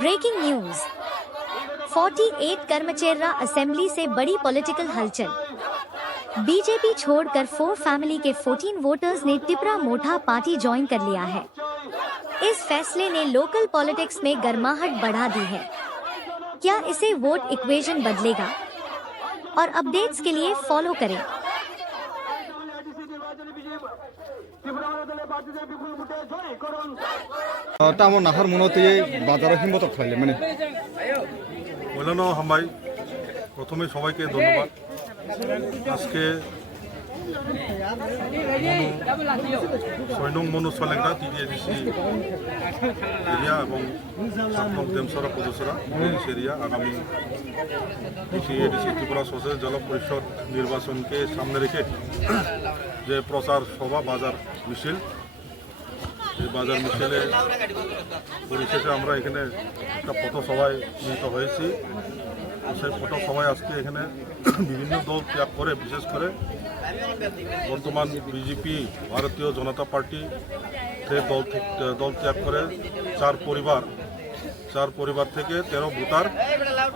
Breaking news. 48 कर्मचेरा assembly से बड़ी political हलचल। बीजेपी छोड़कर 4 फैमिली के 14 वोटर्स ने टिपरा मोठा पार्टी ज्वाइन कर लिया है। इस फैसले ने लोकल पॉलिटिक्स में गर्माहट बढ़ा दी है। क्या इसे वोट इक्वेशन बदलेगा? और अपडेट्स के लिए फॉलो करें। তেমন নাহার মনতে বাজারে হিম্মত খাইলে মানে বললেন হামাই প্রথমে সবাইকে ধন্যবাদ। আজকে ছয় নং মনু সলেংটা টিডিএডিসি এরিয়া এবং সপ্তম দেমসরা পদসরা এরিয়া আগামী টিডিএডিসি ত্রিপুরা সোশ্যাল জল পরিষদ নির্বাচনকে সামনে রেখে যে প্রচার সভা বাজার মিছিল, এই বাজার মিছিলে পরিশেষে আমরা এখানে একটা পথসভায় মিলিত হয়েছি। সেই পথসভায় আজকে এখানে বিভিন্ন দল ত্যাগ করে, বিশেষ করে বর্তমান বিজেপি ভারতীয় জনতা পার্টি দল ত্যাগ করে চার পরিবার থেকে 13 ভোটার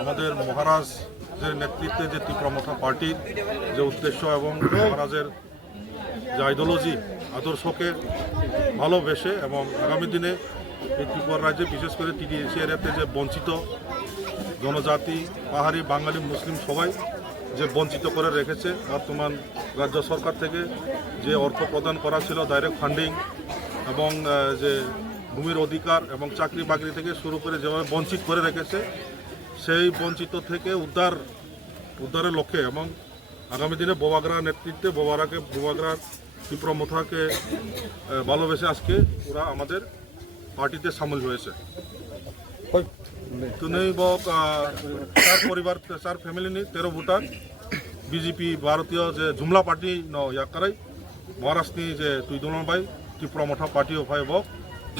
আমাদের মহারাজের নেতৃত্বে যে ত্রিপুরা মোঠা পার্টির যে উদ্দেশ্য এবং মহারাজের যে আইডিওলজি আদর্শকে ভালোবেসে এবং আগামী দিনে এই ত্রিপুরা রাজ্যে বিশেষ করে টিডিএসি এরিয়াতে যে বঞ্চিত জনজাতি, পাহাড়ি, বাঙালি, মুসলিম সবাই যে বঞ্চিত করে রেখেছে, বর্তমান রাজ্য সরকার থেকে যে অর্থ প্রদান করা ছিল ডাইরেক্ট ফান্ডিং এবং যে ভূমির অধিকার এবং চাকরি বাকরি থেকে শুরু করে যেভাবে বঞ্চিত করে রেখেছে, সেই বঞ্চিত থেকে উদ্ধারের লক্ষ্যে এবং আগামী দিনে বোবাগড়া নেতৃত্বে বোবাগড়ার ত্রিপুরা মোঠাকে ভালোবেসে আজকে ওরা আমাদের পার্টিতে সামিল হয়েছে। চার ফ্যামিলি 13 ভোটার বিজেপি ভারতীয় যে জুমলা পার্টি ইয়াকারাই মহারাষ্ট্রনি যে তুইদুলন বাই ত্রিপুরা মোঠা পার্টি অফাই বক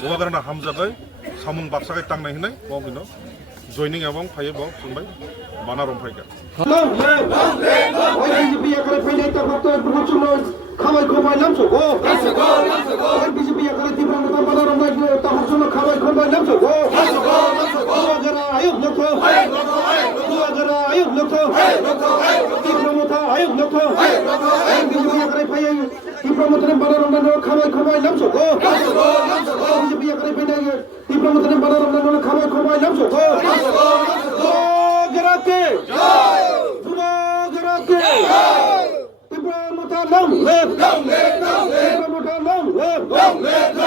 বোবাগড়া হামজাগাই সামুং বাক্সাগাই টাंनाय हिनाय बक जयनिं এবং फायो बक सुनबाय बाना रंफायगा খাবাই খবাই নামছগো বিজেপি এখানে ত্রিপুরা মোঠা বানা রংবাই তাহার জন্য খাবাই খবাই নামছগো বোবাগড়া আয়োগ লক্ষ্য বোবাগড়া আয়োগ লক্ষ্য ত্রিপুরা মোঠা আয়োগ লক্ষ্য বিজেপি এখানে ফাই ত্রিপুরা মোঠা বানা রংবাই খাবাই খবাই নামছগো বিজেপি এখানে ফাই ত্রিপুরা মোঠা বানা রংবাই খাবাই খবাই নামছগো বোবাগড়াকে জয় বোবাগড়াকে Long live! Long live! Long live! Long live! Long live!